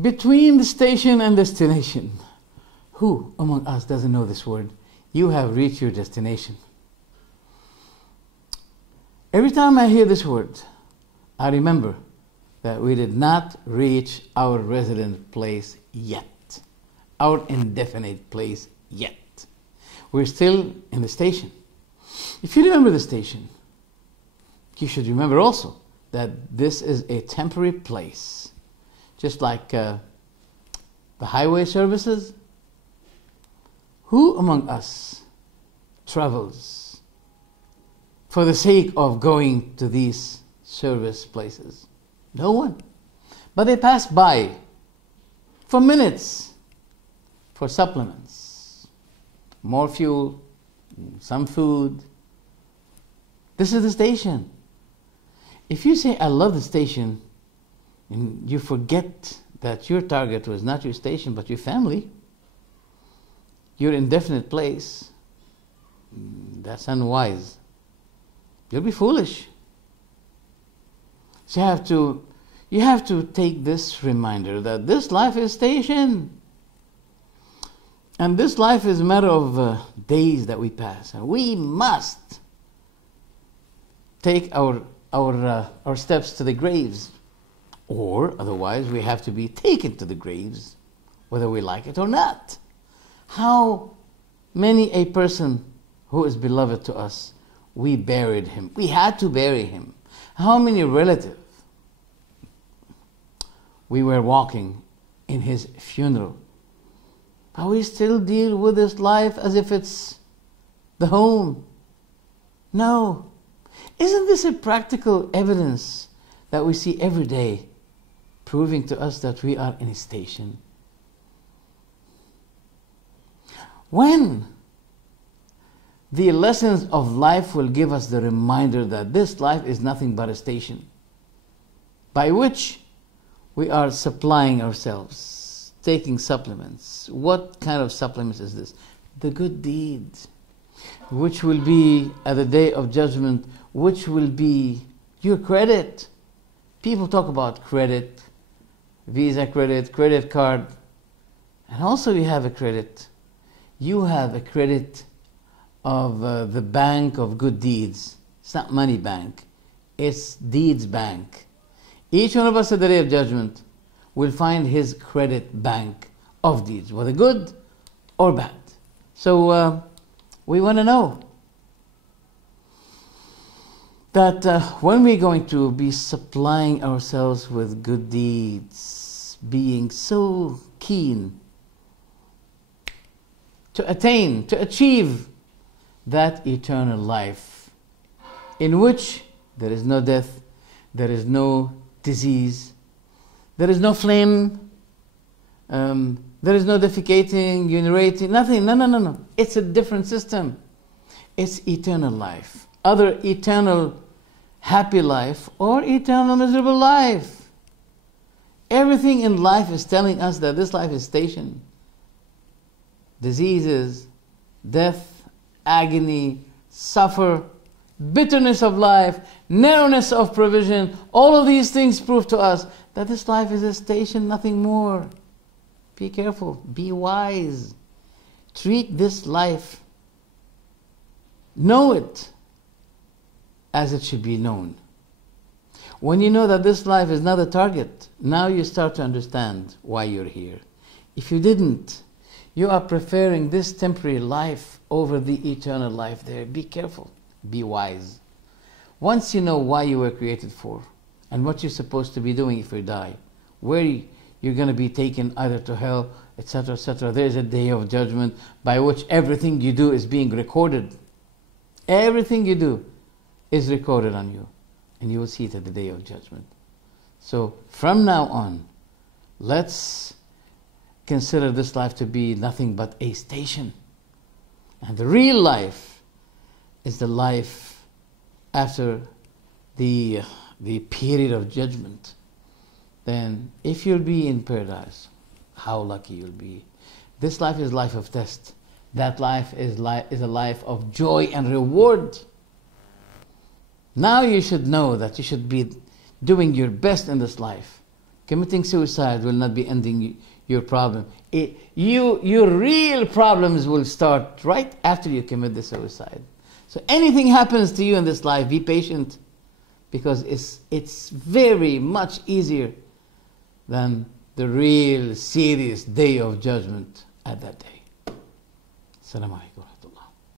Between the station and destination. Who among us doesn't know this word? You have reached your destination. Every time I hear this word, I remember that we did not reach our resident place yet, our indefinite place yet. We're still in the station. If you remember the station, you should remember also that this is a temporary place, just like the highway services. Who among us travels for the sake of going to these service places? No one. But they pass by for minutes for supplements, more fuel, some food. This is the station. If you say, I love the station, and you forget that your target was not your station but your family, your indefinite place, that's unwise. You'll be foolish. So you have to take this reminder that this life is station. And this life is a matter of days that we pass. And we must take our steps to the graves. Or otherwise we have to be taken to the graves, whether we like it or not. How many a person who is beloved to us, we buried him. We had to bury him. How many relatives we were walking in his funeral. But we still deal with this life as if it's the home. No. Isn't this a practical evidence that we see every day, proving to us that we are in a station? When the lessons of life will give us the reminder that this life is nothing but a station, by which we are supplying ourselves, taking supplements. What kind of supplements is this? The good deeds, which will be at the day of judgment, which will be your credit. People talk about credit, Visa credit, credit card, and also you have a credit. You have a credit of the bank of good deeds. It's not money bank, it's deeds bank. Each one of us at the day of judgment will find his credit bank of deeds, whether good or bad. So we want to know that when we're going to be supplying ourselves with good deeds, being so keen to attain, to achieve that eternal life in which there is no death, there is no disease, there is no flame, there is no defecating, urinating, nothing. No. It's a different system. It's eternal life. Other eternal happy life or eternal miserable life. Everything in life is telling us that this life is station. Diseases, death, agony, suffer, bitterness of life, narrowness of provision, all of these things prove to us that this life is a station, nothing more. Be careful, be wise. Treat this life, know it as it should be known. When you know that this life is not a target, now you start to understand why you're here. If you didn't, you are preferring this temporary life over the eternal life there. Be careful. Be wise. Once you know why you were created for and what you're supposed to be doing if you die, where you're going to be taken either to hell, etc., etc., there is a day of judgment by which everything you do is being recorded. Everything you do is recorded on you, and you will see it at the day of judgment. So from now on, let's consider this life to be nothing but a station. And the real life is the life after the period of judgment. Then if you'll be in paradise, how lucky you'll be. This life is life of test. That life is a life of joy and reward. Now you should know that you should be doing your best in this life Committing suicide will not be ending your problem. Your real problems will start right after you commit the suicide. So anything happens to you in this life, be patient, because it's very much easier than the real serious day of judgment at that day. Assalamu alaikum.